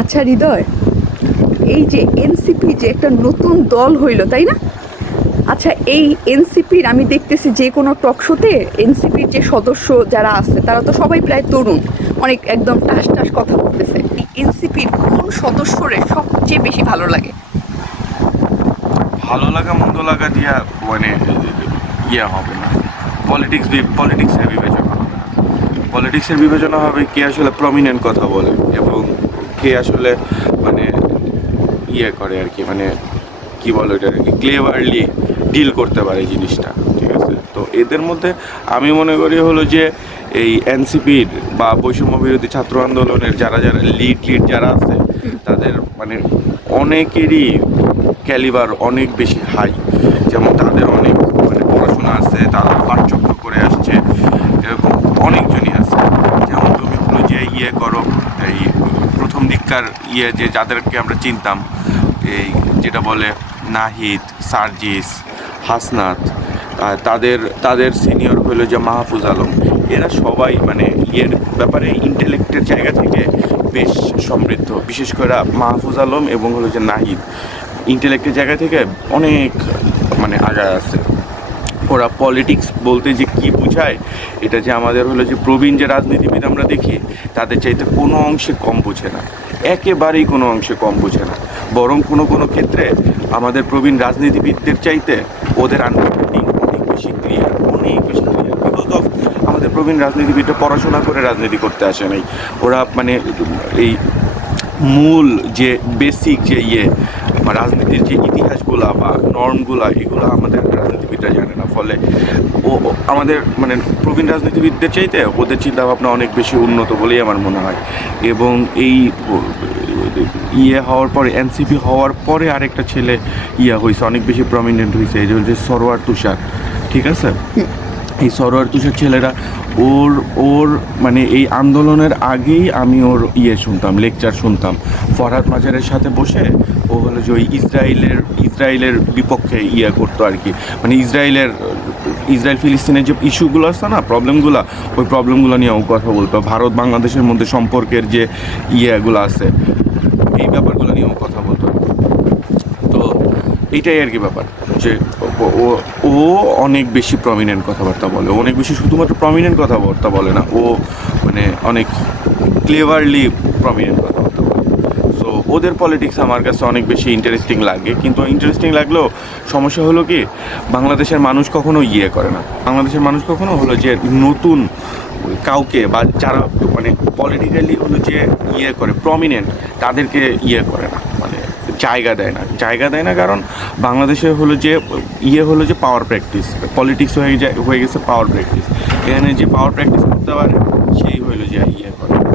আচ্ছা হৃদয়, এই যে এনসিপি যে একটা নতুন দল হইল, তাই না? আচ্ছা এই এনসিপির আমি দেখতেছি যে কোনো টক শোতে এনসিপির যে সদস্য যারা আছে, তারা তো সবাই প্রায় তরুণ, অনেক একদম টাস টাস কথা বলতেছে। এনসিপির কোন সদস্যরে সবচেয়ে বেশি ভালো লাগে? ভালো লাগা, মন্দ লাগা দিয়া মানে ইয়ে হবে না। পলিটিক্স পলিটিক্সের বিবেচনা হবে না। পলিটিক্সের বিবেচনা হবে কে আসলে প্রমিনেন্ট কথা বলে এবং কে আসলে মানে ইয়ে করে আর কি মানে কি বলে ওটা আর কি ক্লেভারলি ডিল করতে পারে জিনিসটা, ঠিক আছে? তো এদের মধ্যে আমি মনে করি হলো যে এই এনসিপির বা বৈষম্য বিরোধী ছাত্র আন্দোলনের যারা যারা লিড লিড যারা আছে, তাদের মানে অনেকেরই ক্যালিবার অনেক বেশি হাই যেমন তাদের অনেক মানে পড়াশোনা আছে, তারা পাঠচক্র করে আসছে এরকম অনেকজনই আছে যেমন তুমি হলো যে ইয়ে করো এই দিককার ইয়ে যে যাদেরকে আমরা চিনতাম, এই যেটা বলে নাহিদ, সার্জিস, হাসনাত তাদের তাদের সিনিয়র হলো যে মাহফুজ আলম। এরা সবাই মানে ইয়ের ব্যাপারে ইন্টেলেক্টের জায়গা থেকে বেশ সমৃদ্ধ। বিশেষ করে মাহফুজ আলম এবং হলো যে নাহিদ। ইন্টেলেক্টের জায়গা থেকে অনেক মানে আগায় আছে। ওরা পলিটিক্স বলতে যে কি বোঝায়, এটা যে আমাদের হলো যে প্রবীণ যে রাজনীতিবিদ আমরা দেখি, তাদের চাইতে কোনো অংশে কম বোঝে না। একেবারেই কোনো অংশে কম বোঝে না। বরং কোনো কোনো ক্ষেত্রে আমাদের প্রবীণ রাজনীতিবিদদের চাইতে ওদের আন্ডারস্ট্যান্ডিং অনেক বেশি ক্লিয়ার অনেক বেশি ক্লিয়ার বিকজ অফ আমাদের প্রবীণ রাজনীতিবিদরা পড়াশোনা করে রাজনীতি করতে আসে নাই। ওরা মানে এই মূল যে বেসিক যে ইয়ে বা রাজনীতির যে ইতিহাসগুলা বা নর্মগুলা এগুলো আমাদের রাজনীতিবিদরা জানে না। ফলে ও ও আমাদের মানে প্রবীণ রাজনীতিবিদদের চাইতে ওদের চিন্তাভাবনা অনেক বেশি উন্নত বলেই আমার মনে হয়। এবং এই ইয়ে হওয়ার পরে এনসিপি হওয়ার পরে আরেকটা ছেলে ইয়ে হয়েছে অনেক বেশি প্রমিনেন্ট হয়েছে এই যে সরোয়ার তুষার ঠিক আছে? এই সরোয়ার তুষার ছেলেরা ওর ওর মানে এই আন্দোলনের আগেই আমি ওর ইয়ে শুনতাম লেকচার শুনতাম। ফরহাদ মাজারের সাথে বসে ও হলো যে ওই ইসরায়েলের ইসরায়েলের বিপক্ষে ইয়ে করতো আর কি। মানে ইসরায়েলের, ইসরায়েল ফিলিস্তিনের যে ইস্যুগুলো আছে না, প্রবলেমগুলো, ওই প্রবলেমগুলো নিয়ে ও কথা বলতো। ভারত বাংলাদেশের মধ্যে সম্পর্কের যে ইয়েগুলো আছে, এই ব্যাপারগুলো নিয়ে ও কথা বলতো তো এইটাই আর কি ব্যাপার, যে ও- ও অনেক বেশি প্রমিনেন্ট কথাবার্তা বলে। অনেক বেশি শুধুমাত্র প্রমিনেন্ট কথাবার্তা বলে না, ও মানে অনেক ক্লেভারলি প্রমিনেন্ট কথাবার্তা বলে। সো ওদের পলিটিক্স আমার কাছে অনেক বেশি ইন্টারেস্টিং লাগে। কিন্তু ইন্টারেস্টিং লাগলেও সমস্যা হলো কি, বাংলাদেশের মানুষ কখনো ইয়ে করে না। বাংলাদেশের মানুষ কখনো হলো যে নতুন কাউকে বা যারা মানে পলিটিক্যালি হলো যে ইয়ে করে প্রমিনেন্ট তাদেরকে ইয়ে করে না। মানে জায়গা দেয় না। জায়গা দেয় না কারণ বাংলাদেশে হলো যে ইয়ে হলো যে পাওয়ার প্র্যাকটিস পলিটিক্স হয়ে যায়, হয়ে গেছে পাওয়ার প্র্যাকটিস এখানে যে পাওয়ার প্র্যাকটিস করতে পারে, সেই হলো যে ইয়ে করে।